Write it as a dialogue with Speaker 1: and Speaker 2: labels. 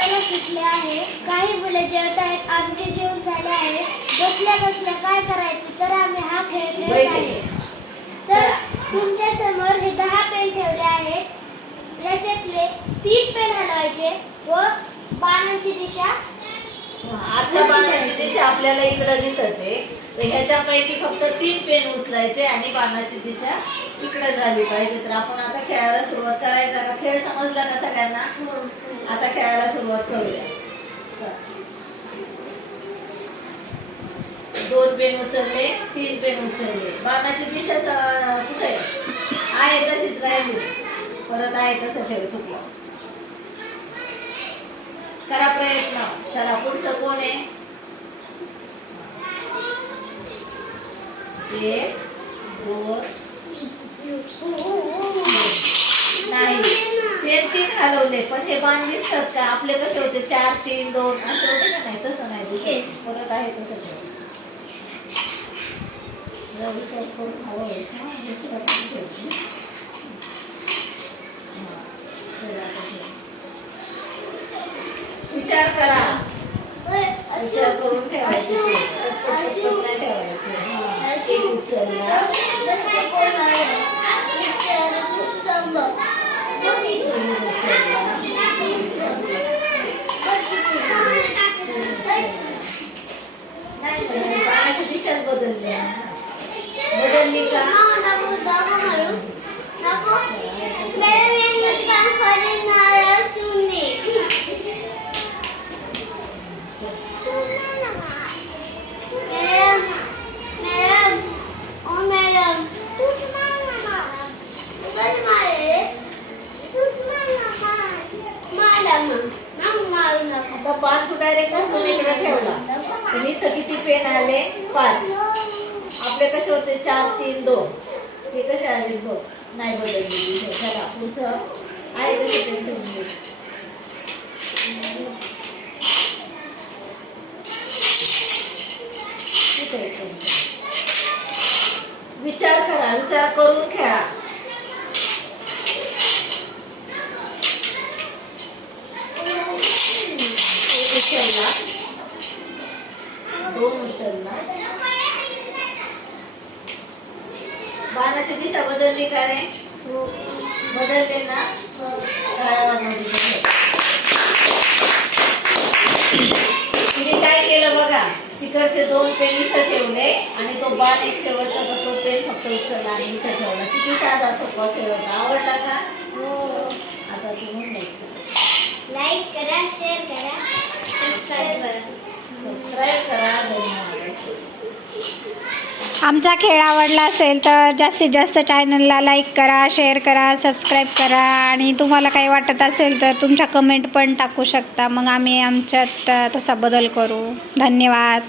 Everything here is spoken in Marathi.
Speaker 1: जेवायला सुटले आहे. काही मुले जेवत आहेत. आमचे जेवण झाले आहे. बसल्या बसल्या काय करायचं? तर आम्ही हा खेळ खेळत आहे. तर तुमच्यासमोर हे दहा पेन ठेवले आहेत. याच्यातले तीन पेन हलवायचे व बाणांची दिशा
Speaker 2: आता दिशा आपल्याला इकडं दिसते. तर ह्याच्यापैकी फक्त तीन पेन उचलायचे आणि पानाची दिशा इकडे झाली पाहिजे. तर आपण आता खेळायला सुरुवात करायचा का खेळ समजला का सगळ्यांना? आता खेळायला सुरुवात करूया. दोन पेन उचलले तीन पेन उचलले. बाणाची दिशा कुठे आहे? आहे तशीच राहिली. परत आहे तसं ठेव चुकलं. करा प्रयत्न. चला पुढचं कोण आहे? एक दोन नाही. ते तीन हलवले पण हे बाण दिसतात का? आपले कसे होते? चार तीन दोन असं होते का नाही? तसं नाही दिसत. परत आहे तसं विचार करून. विचार करा. विचार करून ठेवायचे ते. ठेवायचे. हा, एक उचलला दोन उचलला पाण्याची दिशाच बदलली बदलली का आता पाच तू डायरेक्ट इकडे ठेवला. तुम्ही तर किती पेन आले? पाच. आपले कसे होते? चार तीन दोन. हे कसे आले? दोन नाही बदलली. चला पुढचं. आहे कसे पेन ठेवून विचार करा. विचार करून खेळा एक उचलला दोन उचलला बाणाची दिशा बदलली का रे? बदलले ना? तिने काय केलं बघा? तिकडचे दोन पेन इथं ठेवले आणि तो बाण एक शेवटचा तो तो पेन फक्त उचलला आणि इथं ठेवला. किती साधा सोपा खेळ होता आवडला का आता तू म्हणून
Speaker 1: लाईक करा शेअर करा सबस्क्राईब करा
Speaker 2: सबस्क्राईब करा धन्यवाद
Speaker 3: आमचा खेळ आवडला असेल तर जास्तीत जास्त चॅनलला लाईक करा शेअर करा सबस्क्राईब करा. आणि तुम्हाला काही वाटत असेल तर तुमच्या कमेंट पण टाकू शकता. मग आम्ही आमच्यात तसा बदल करू. धन्यवाद.